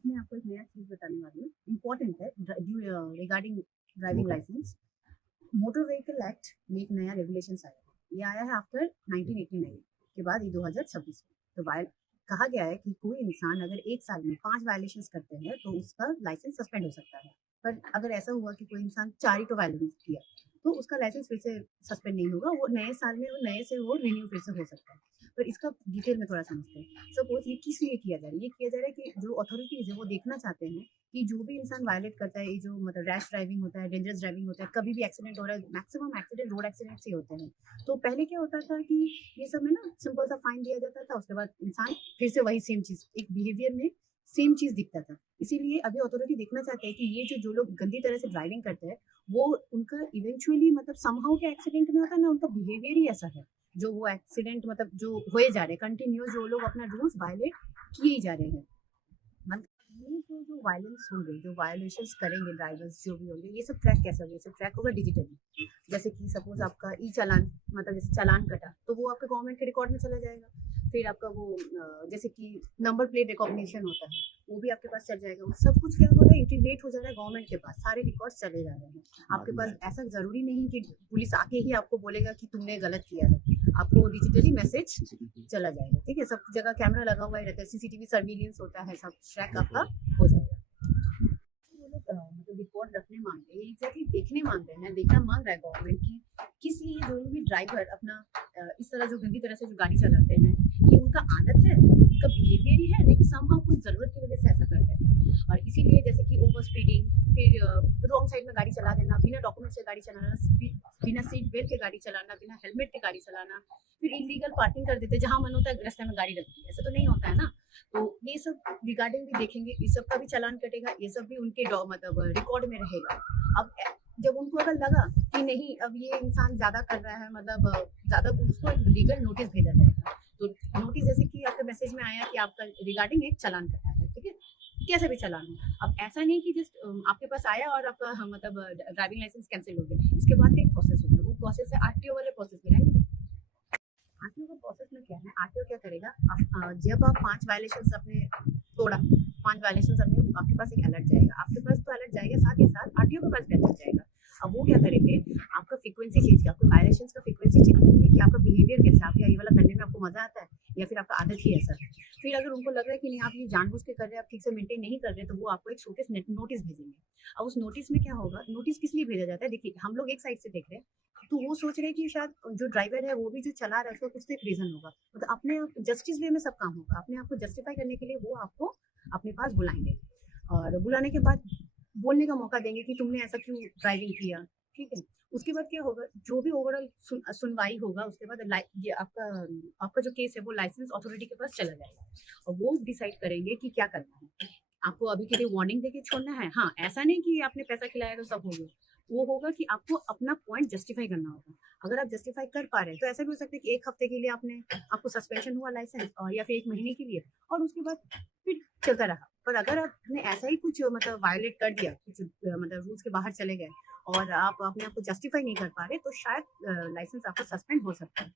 आज मैं आपको एक नया चीज़ बताने वाली हूँ, इम्पोर्टेंट है regarding driving licence. Motor vehicle act में एक नया रेगुलेशंस आया है। ये आया है आफ्टर 1989 के बाद ये 2026 में। तो वायल कहा गया है कि कोई इंसान अगर 1 साल में 5 वायलेशंस करते हैं तो उसका लाइसेंस सस्पेंड हो सकता है। पर अगर ऐसा हुआ कि कोई इंसान 4 ही तो वायलेंस किया, तो उसका लाइसेंस फिर से सस्पेंड नहीं होगा, वो नए साल में वो नए से वो रिन्यू फिर से हो सकता है। पर इसका डिटेल में थोड़ा समझते हैं। सपोज़ ये किस लिए किया जा रहा है? ये किया जा रहा है कि जो अथॉरिटीज़ है वो देखना चाहते हैं कि जो भी इंसान वायलेट करता है, ये जो मतलब रैश ड्राइविंग होता है, डेंजरस ड्राइविंग होता है, कभी भी एक्सीडेंट हो रहा है, मैक्सिमम एक्सीडेंट रोड एक्सीडेंट से होते हैं। तो पहले क्या होता था कि ये सब में ना सिंपल सा फाइन दिया जाता था, उसके बाद इंसान फिर से वही सेम चीज़ एक बिहेवियर में सेम चीज़ दिखता था। इसीलिए अभी अथॉरिटी देखना चाहते हैं कि ये जो लोग गंदी तरह से ड्राइविंग करते हैं, वो उनका इवेंचुअली मतलब समहाउ के एक्सीडेंट में होता है ना, उनका बिहेवियर ही ऐसा है। जो वो एक्सीडेंट मतलब जो होए जा रहे हैं कंटिन्यूअस, जो लोग अपना रूल्स वायलेट किए ही जा रहे हैं। मतलब ये जो वायलेंस होंगे, जो वायलेशंस करेंगे ड्राइवर्स जो भी होंगे, ये सब ट्रैक कैसे होगा? ये सब ट्रैक होगा डिजिटली। जैसे कि सपोज आपका ई चालान मतलब जैसे चालान कटा तो वो आपके गवर्नमेंट के रिकॉर्ड में चला जाएगा। फिर आपका वो जैसे कि नंबर प्लेट रिकॉग्निशन होता है, वो भी आपके पास चल जाएगा। वो सब कुछ क्या हो रहा है, इंटीग्रेट हो जा रहा है गवर्नमेंट के पास, सारे रिकॉर्ड्स चले जा रहे हैं आपके पास। ऐसा ज़रूरी नहीं कि पुलिस आके ही आपको बोलेगा कि तुमने गलत किया है, आपको डिजिटली मैसेज चला जाएगा। ठीक है, सब जगह कैमरा लगा हुआ ही रहता है, सीसीटीवी सर्विलियंस होता है, सब ट्रैक आपका हो जाएगा। वो लोग मतलब रिकॉर्ड रखने मांगते हैं, एग्जैक्टली देखने मांगते हैं, देखना मांग रहा है गवर्नमेंट की किस लिए जो भी ड्राइवर अपना इस तरह जो गंदी तरह से जो गाड़ी चलाते हैं, ये उनका आदत है, उनका बिहेवियर ही है, लेकिन समहाउ कुछ ज़रूरत की वजह से ऐसा करते हैं। और इसीलिए जैसे कि ओवर स्पीडिंग, फिर रॉन्ग साइड में गाड़ी चला देना, बिना डॉक्यूमेंट से गाड़ी चलाना, बिना सीट बेल्ट के गाड़ी चलाना, बिना हेलमेट के गाड़ी चलाना, फिर इलीगल पार्किंग कर देते हैं, जहाँ मन होता है रास्ते में गाड़ी रखती है, ऐसा तो नहीं होता है ना। तो ये सब रिगार्डिंग भी देखेंगे, ये सब का भी चालान कटेगा, ये सब भी उनके मतलब रिकॉर्ड में रहेगा। अब जब उनको अगर लगा कि नहीं अब ये इंसान ज्यादा कर रहा है, मतलब ज्यादा, उसको एक लीगल नोटिस भेजा जाएगा। तो नोटिस जैसे कि आपके मैसेज में आया कि आपका रिगार्डिंग एक चालान कटा है, ठीक है, कैसे भी चालान हो। अब ऐसा नहीं कि जस्ट आपके पास आया और आपका मतलब ड्राइविंग लाइसेंस कैंसिल हो गया, इसके बाद एक प्रोसेस होता है, वो प्रोसेस है आरटीओ वाले प्रोसेस में रहेंगे। आरटीओ का प्रोसेस में क्या है, आरटीओ क्या करेगा, जब आप 5 वायलेशंस अपने तोड़ा, 5 वायलेशंस अपने, आपके पास एक अलर्ट जाएगा, आपके पास तो अलर्ट जाएगा, साथ ही साथ आरटीओ के पास भी अलर्ट जाएगा। अब वो क्या करेंगे, आपका फ्रीक्वेंसी चेंज, आपके वायलेशंस का फ्रीक्वेंसी चेक करेंगे कि आपका बिहेवियर कैसा है, आपका ये वाला करने में आपको मजा आता है या फिर आपका आदत ही ऐसा है। फिर अगर उनको लग रहा है कि नहीं आप ये जानबूझ के कर रहे हैं, आप ठीक से मेंटेन नहीं कर रहे, तो वो आपको एक शोकेस नोटिस भेजेंगे। अब उस नोटिस में क्या होगा, नोटिस किस लिए भेजा जाता है, देखिए हम लोग एक साइड से देख रहे हैं, तो वो सोच रहे हैं कि शायद जो ड्राइवर है वो भी जो चला रहा है उसका कुछ तो एक रीजन होगा, मतलब अपने आप जस्टिस वे में सब काम होगा, अपने आप को जस्टिफाई करने के लिए वो आपको अपने पास बुलाएंगे, और बुलाने के बाद बोलने का मौका देंगे कि तुमने ऐसा क्यों ड्राइविंग किया। ठीक है, उसके बाद क्या होगा, जो भी ओवरऑल सुनवाई होगा, उसके बाद ये आपका आपका जो केस है वो लाइसेंस अथॉरिटी के पास चला जाएगा, और वो डिसाइड करेंगे कि क्या करना है। आपको अभी के लिए वार्निंग देके छोड़ना है, हाँ, ऐसा नहीं कि आपने पैसा खिलाया तो सब हो गया। वो होगा कि आपको अपना पॉइंट जस्टिफाई करना होगा। अगर आप जस्टिफाई कर पा रहे हैं तो ऐसा भी हो सकता है कि 1 हफ्ते के लिए आपको सस्पेंशन हुआ लाइसेंस, और या फिर 1 महीने के लिए, और उसके बाद फिर चलता रहा। पर अगर आपने ऐसा ही कुछ मतलब वायलेट कर दिया, कुछ मतलब रूल्स के बाहर चले गए और आप अपने आप को जस्टिफाई नहीं कर पा रहे, तो शायद लाइसेंस आपका सस्पेंड हो सकता है।